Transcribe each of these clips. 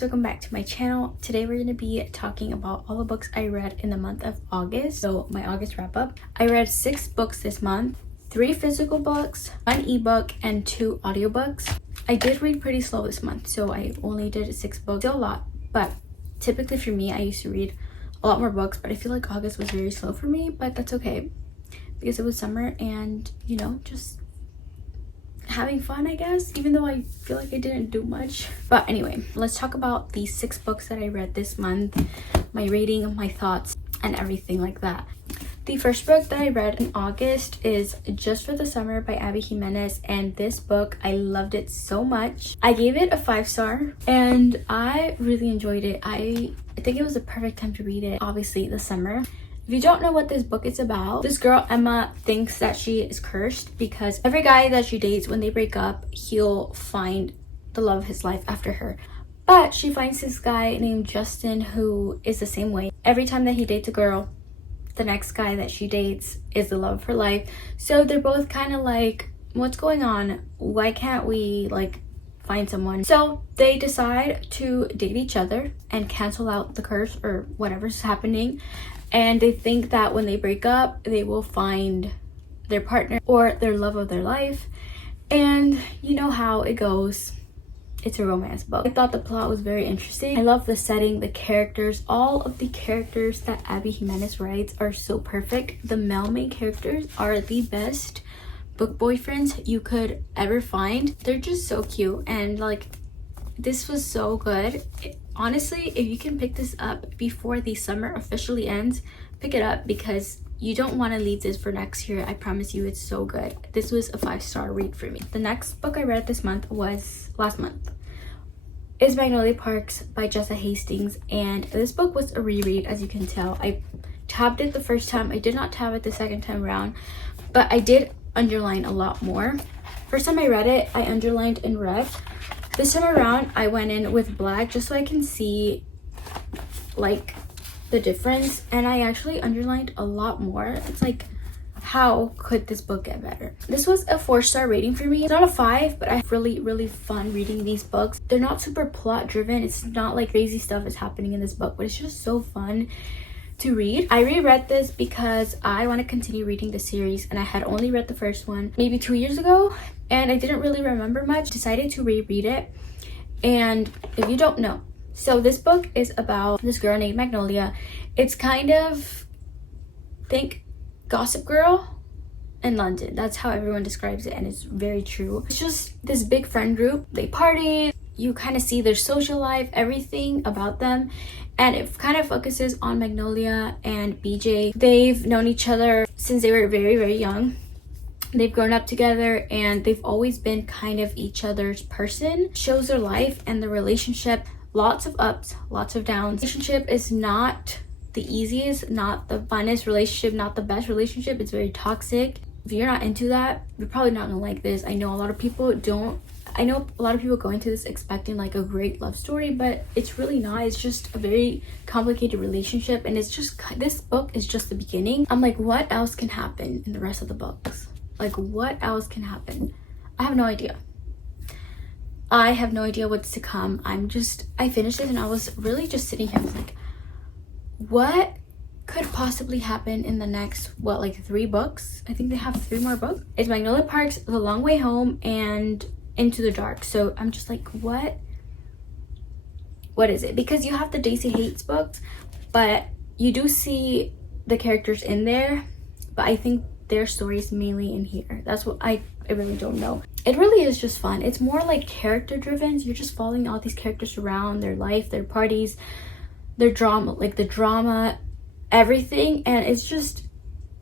guys, welcome back to my channel. Today we're going to be talking about all the books I read in the month of August. So my August wrap up. I read 6 books this month, 3 physical books, 1 ebook, and 2 audiobooks. I did read pretty slow this month, so I only did 6 books. Still a lot, but typically for me, I used to read a lot more books, but I feel like August was very slow for me, but that's okay because it was summer and, you know, just having fun, I guess, even though I feel like I didn't do much. But anyway, let's talk about the 6 books that I read this month, my rating, my thoughts, and everything like that. The first book that I read in August is Just for the Summer by Abby Jimenez, and this book, I loved it so much. I gave it a 5-star and I really enjoyed it. I think it was the perfect time to read it, obviously the summer. If you don't know what this book is about, this girl Emma thinks that she is cursed because every guy that she dates, when they break up, he'll find the love of his life after her. But she finds this guy named Justin who is the same way. Every time that he dates a girl, the next guy that she dates is the love of her life. So they're both kind of like, what's going on? Why can't we like find someone? So they decide to date each other and cancel out the curse or whatever's happening. And they think that when they break up, they will find their partner or their love of their life. And you know how it goes. It's a romance book. I thought the plot was very interesting. I love the setting, the characters. All of the characters that Abby Jimenez writes are so perfect. The male main characters are the best book boyfriends you could ever find. They're just so cute, and like, this was so good. Honestly, if you can pick this up before the summer officially ends, pick it up because you don't want to leave this for next year. I promise you, it's so good. This was a 5-star read for me. The next book I read this month was last month. Is Magnolia Parks by Jessa Hastings, and this book was a reread, as you can tell. I tabbed it the first time. I did not tab it the second time around, but I did underline a lot more. First time I read it, I underlined in red. This time around, I went in with black just so I can see like the difference, and I actually underlined a lot more. It's like, how could this book get better? This was a 4-star rating for me. It's not a 5, but I have really fun reading these books. They're not super plot driven. It's not like crazy stuff is happening in this book, but it's just so fun to read. I reread this because I want to continue reading the series, and I had only read the first one maybe 2 years ago, and I didn't really remember much. Decided to reread it. And if you don't know, so this book is about this girl named Magnolia. It's kind of, think Gossip Girl in London. That's how everyone describes it, and it's very true. It's just this big friend group. They party, you kind of see their social life, everything about them, and it kind of focuses on Magnolia and BJ. They've known each other since they were very young. They've grown up together and they've always been kind of each other's person. Shows their life and the relationship. Lots of ups, lots of downs. Relationship is not the easiest, not the funnest relationship, not the best relationship. It's very toxic. If you're not into that, you're probably not gonna like this. I know a lot of people don't. I know a lot of people go into this expecting like a great love story, but it's really not. It's just a very complicated relationship, and it's just, this book is just the beginning. I'm like, what else can happen in the rest of the books? Like, what else can happen? I have no idea. I have no idea what's to come. I finished it and I was really just sitting here. I was like, what could possibly happen in the next, like 3 books? I think they have 3 more books. It's Magnolia Parks, The Long Way Home, and Into the Dark. So I'm just like, what is it? Because you have the Daisy Hates books, but you do see the characters in there, but I think their stories mainly in here. That's what I really don't know. It really is just fun. It's more like character driven. You're just following all these characters around, their life, their parties, their drama, like the drama, everything, and it's just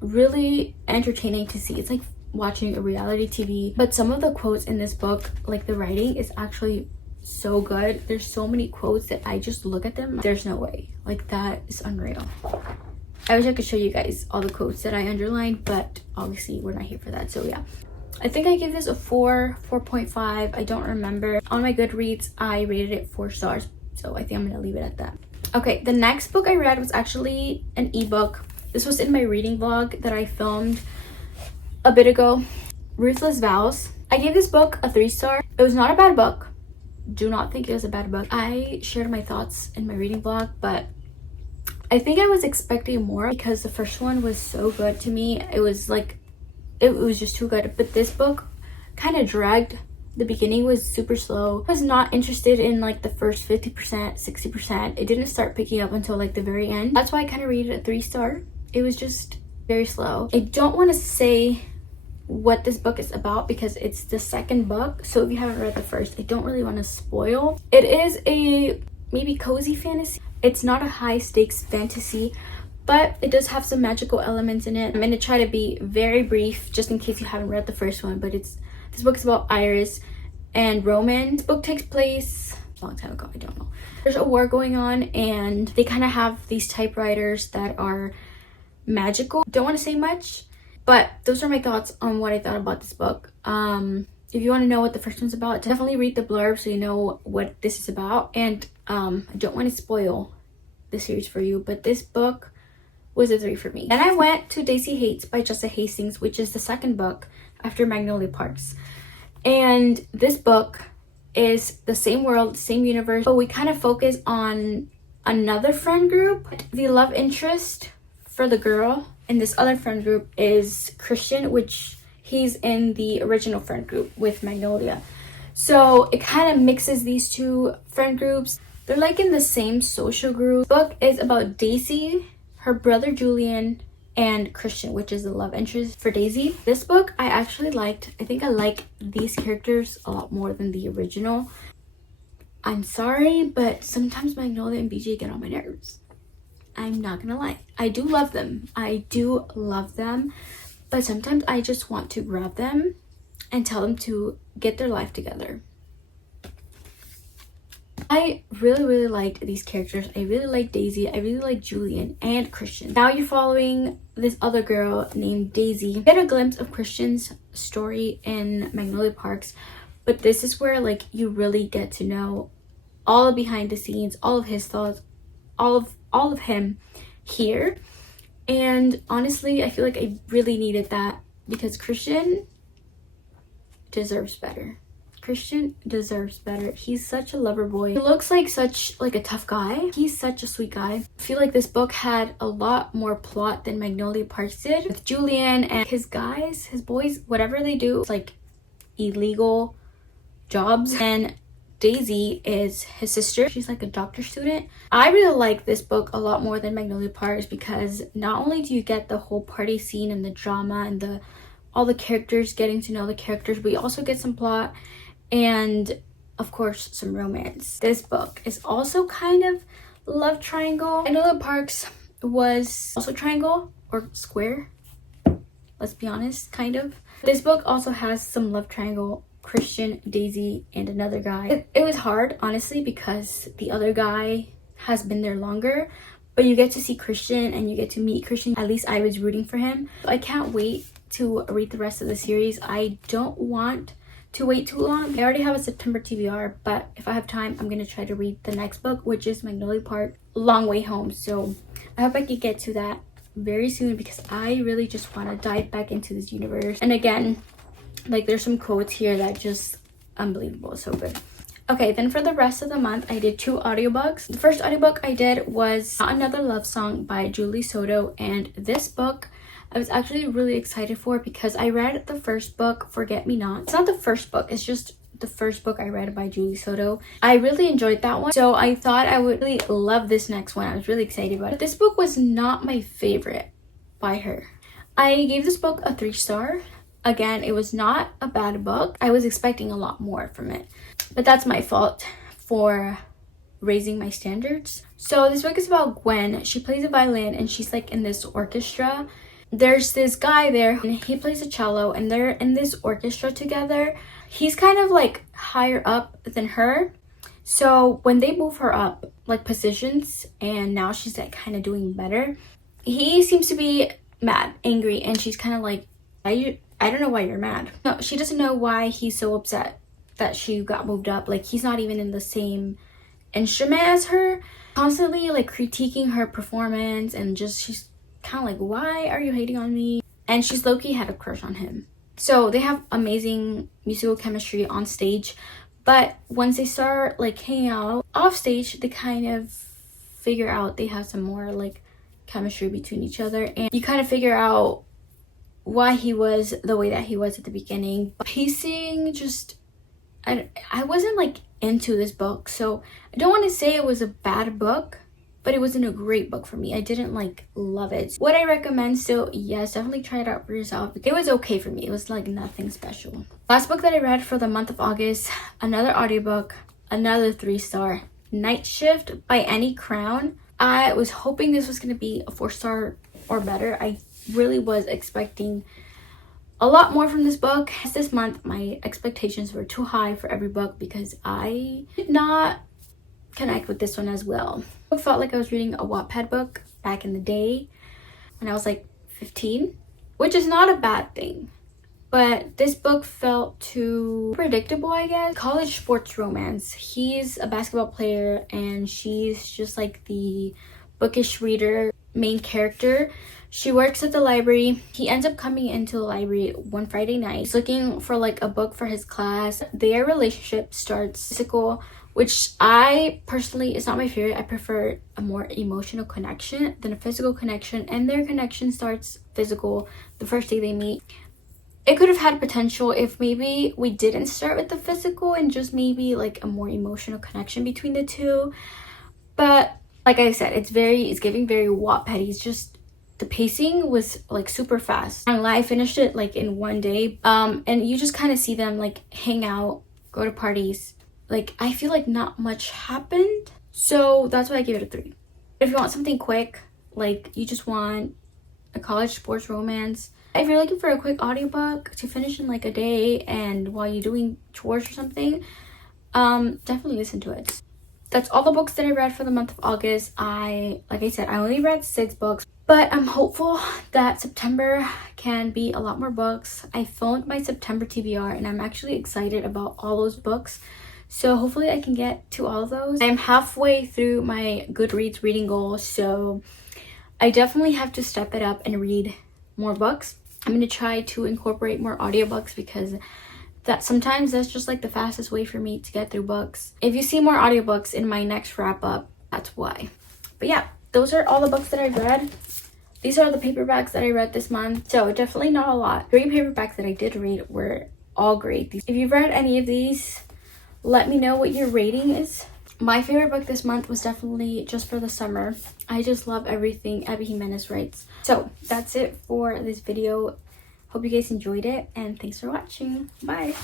really entertaining to see. It's like watching a reality TV. But some of the quotes in this book, like the writing is actually so good. There's so many quotes that I just look at them, there's no way. Like, that is unreal. I wish I could show you guys all the quotes that I underlined, but obviously we're not here for that. So yeah, I think I gave this a 4.5. I don't remember. On my Goodreads, I rated it 4 stars. So I think I'm gonna leave it at that. Okay, the next book I read was actually an ebook. This was in my reading vlog that I filmed a bit ago. Ruthless Vows. I gave this book a 3-star. It was not a bad book, do not think it was a bad book. I shared my thoughts in my reading vlog, but I think I was expecting more because the first one was so good to me. It was like, it was just too good. But this book kind of dragged. The beginning was super slow. I was not interested in like the first 50%, 60%. It didn't start picking up until like the very end. That's why I kind of rated it a 3-star. It was just very slow. I don't want to say what this book is about because it's the second book. So if you haven't read the first, I don't really want to spoil. It is a maybe cozy fantasy. It's not a high stakes fantasy, but it does have some magical elements in it. I'm going to try to be very brief just in case you haven't read the first one, but this book is about Iris and Roman. This book takes place a long time ago, I don't know. There's a war going on and they kind of have these typewriters that are magical. Don't want to say much, but those are my thoughts on what I thought about this book. If you want to know what the first one's about, definitely read the blurb so you know what this is about. And I don't want to spoil the series for you, but this book was a 3 for me. Then I went to Daisy Hates by Jessa Hastings, which is the second book after Magnolia Parks. And this book is the same world, same universe, but we kind of focus on another friend group. The love interest for the girl in this other friend group is Christian, which he's in the original friend group with Magnolia. So it kind of mixes these two friend groups. They're like in the same social group. The book is about Daisy, her brother Julian, and Christian, which is the love interest for Daisy. This book I actually liked. I think I like these characters a lot more than the original. I'm sorry, but sometimes Magnolia and BJ get on my nerves. I'm not gonna lie. I do love them. I do love them. But sometimes I just want to grab them and tell them to get their life together. I really liked these characters. I really like Daisy. I really like Julian and Christian. Now you're following this other girl named Daisy. You get a glimpse of Christian's story in Magnolia Parks, but this is where like you really get to know all behind the scenes, all of his thoughts, all of him here. And honestly, I feel like I really needed that because Christian deserves better. Christian deserves better. He's such a lover boy. He looks like such like a tough guy. He's such a sweet guy. I feel like this book had a lot more plot than Magnolia Parks did. With Julian and his guys, his boys, whatever they do, it's like illegal jobs. And Daisy is his sister. She's like a doctor student. I really like this book a lot more than Magnolia Parks because not only do you get the whole party scene and the drama and all the characters, getting to know the characters, but you also get some plot and of course some romance. This book is also kind of love triangle. Magnolia Parks was also triangle or square, let's be honest, kind of. This book also has some love triangle. Christian, Daisy, and another guy. It was hard, honestly, because the other guy has been there longer, but you get to see Christian and you get to meet Christian. At least I was rooting for him. I can't wait to read the rest of the series. I don't want to wait too long. I already have a September TBR, but if I have time, I'm gonna try to read the next book, which is Magnolia Park, Long Way Home. So I hope I can get to that very soon because I really just want to dive back into this universe. And again, like there's some quotes here that just unbelievable, so good. Okay, then for the rest of the month I did 2 audiobooks. The first audiobook I did was Not Another Love Song by Julie Soto, and this book I was actually really excited for because I read the first book, Forget Me Not. It's not the first book, it's just the first book I read by Julie Soto. I really enjoyed that one, so I thought I would really love this next one. I was really excited about it. This book was not my favorite by her. I gave this book a 3-star. Again, it was not a bad book. I was expecting a lot more from it, but that's my fault for raising my standards. So this book is about Gwen. She plays a violin and she's like in this orchestra. There's this guy there and he plays a cello and they're in this orchestra together. He's kind of like higher up than her. So when they move her up like positions and now she's like kind of doing better, he seems to be mad, angry, and she's kind of like, I don't know why you're mad. No, she doesn't know why he's so upset that she got moved up. Like he's not even in the same instrument as her. Constantly like critiquing her performance and just she's kind of like, why are you hating on me? And she's low-key had a crush on him. So they have amazing musical chemistry on stage, But once they start like hanging out off stage, they kind of figure out they have some more like chemistry between each other, and you kind of figure out why he was the way that he was at the beginning. Pacing, just I wasn't like into this book, so I don't want to say it was a bad book, but it wasn't a great book for me. I didn't like love it. Would I recommend still? Yes, definitely try it out for yourself. It was okay for me. It was like nothing special. Last book that I read for the month of August, another audiobook, another 3-star, Night Shift by Annie Crown. I was hoping this was going to be a 4-star or better. I really was expecting a lot more from this book. This month, my expectations were too high for every book because I did not connect with this one as well. I felt like I was reading a Wattpad book back in the day when I was like 15, which is not a bad thing. But this book felt too predictable, I guess. College sports romance. He's a basketball player and she's just like the bookish reader main character. She works at the library. He ends up coming into the library one Friday night. He's looking for like a book for his class. Their relationship starts physical, which I personally, it's not my favorite. I prefer a more emotional connection than a physical connection. And their connection starts physical the first day they meet. It could have had potential if maybe we didn't start with the physical and just maybe like a more emotional connection between the two. But like I said, it's giving very Wattpad. It's just, the pacing was like super fast. I finished it like in one day. And you just kind of see them like hang out, go to parties. Like, I feel like not much happened. So that's why I give it a 3. If you want something quick, like you just want a college sports romance, if you're looking for a quick audiobook to finish in like a day and while you're doing chores or something, definitely listen to it. That's all the books that I read for the month of August. Like I said, I only read 6 books, but I'm hopeful that September can be a lot more books. I filmed my September TBR and I'm actually excited about all those books. So hopefully I can get to all of those. I'm halfway through my Goodreads reading goal, so I definitely have to step it up and read more books. I'm going to try to incorporate more audiobooks because sometimes that's just like the fastest way for me to get through books. If you see more audiobooks in my next wrap up, that's why. But yeah, those are all the books that I read. These are the paperbacks that I read this month. So definitely not a lot. 3 paperbacks that I did read were all great. If you've read any of these, let me know what your rating is. My favorite book this month was definitely Just for the Summer. I just love everything Abby Jimenez writes. So that's it for this video. Hope you guys enjoyed it and thanks for watching. Bye.